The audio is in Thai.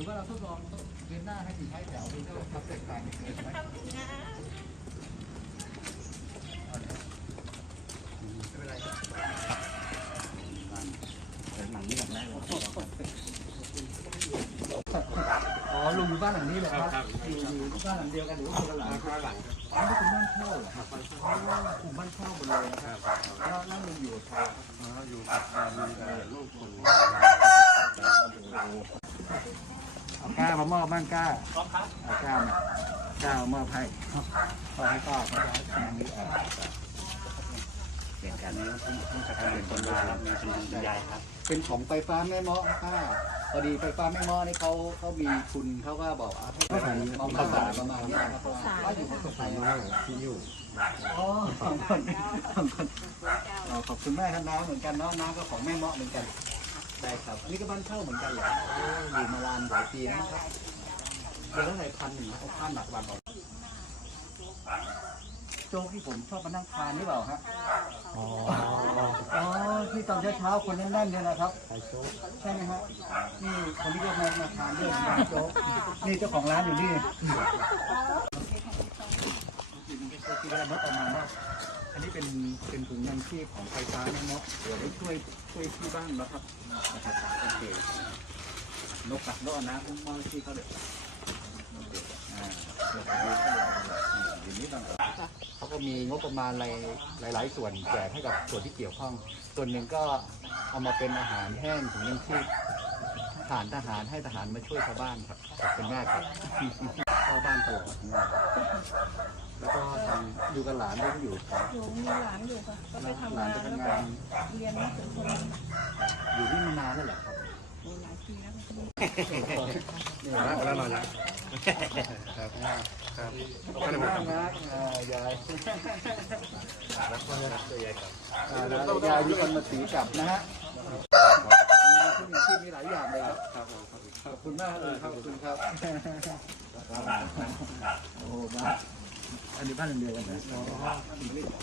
ือว่าเราทดือนหน้าให้ดีให้แถวนี้ก็ทับเสร็จการเกิดไหมไม่เป็นไรครับหนังนี่หนังแรกเลยอ๋อลุงอยู่บ้านหลังนี้เหรอครับอยู่อยู่บ้านหลังเดียวกันหรือว่าคนละหลังข้างหลังอ๋อนี่เป็นบ้านเช่าเหรอครับกลุ่มบ้านเช่าหมดเลยครับแล้วนั่งลุงอยู่กับใครอยู่กับมีลูกคน เอาก้ามามอบบ้านก้าเอาก้ามาก้ามามอบให้ขอให้ก้าเขาย้ายทางนี้ออกเหตุการณ์นี้เพิ่งเพิ่งจะทำเป็นคนมาครับมีคุณคุณยายครับ เป็นของไฟฟ้าแม่เมาะค่ะพอดีไฟฟ้าแม่เมาะนี่เขาเขามีทุนเขาก็บอกอะให้เขามาม่าประมาณนี้นะครับเขาอยู่กับใครนะที่อยู่อ๋อสองคนสองคนอ๋อขอบคุณแม่ครับน้าเหมือนกันเนาะน้าก็ของแม่เมาะเหมือนกัน ได้ครับนนี้ก็บ้านเช่าเหมือนกันเหรออยู่มานานหลายปีแล้วนะครับเดือนละไหรพันหนึ่งเขาพันหนักวันก่อนโจ๊กที่ผมชอบมานั่งทานนี่เปล่าฮะอ๋ออ๋อที่ตอนเช้าๆคนแน่นๆเนี่ยนะครับใช่ไหมฮะนี่คนที่ก็มามาทานด้วยนะโจ๊กนี่เจ้าของร้านอยู่นี่ที่ได้นกประมาณว่าอั นนี้เป็นเป็นถุงยังชีพของไฟฟ้าเนี่ยเนาะเดี๋ยวได้ช่วยช่วยที่บ้านนะครับนะครับโอเคนกกัดนกนะผมมองที่เขาเด็ดเขาเด็ดอย่างเขาก็มีงบประมาณหลายหลายส่วนแจกให้กับส่วนที่เกี่ยวข้อง ส่วนหนึ่งก็เอามาเป็นอาหารแห้งถุงยังชีพทหารทหารให้ทหารมาช่วยชาวบ้านครับขอบคุณมากครับชาวบ้านตลอดทั้งวัน แล้วก็ทำอยู่กับหลานด้วยที่อยู่ครับอยู่มีหลานอยู่ค่ะ ก็ไปทำหลานงานจะแล้วทำก็งานเรียนมาถึงคนอยู่ที่มานานแล้วเหรอครับโอ้หลายปีแล้วค่ะนี่แล้วแล้วนอนยังครับครับขอบคุณมากนะเอ่อยายอ่าแล้วยายที่กันมาสีกลับนะฮะที่มีที่มีหลายอย่างเลยครับครับขอบคุณมากเลยครับขอบคุณครับโอ้มา อันนี้บ้านเดียวกันนะ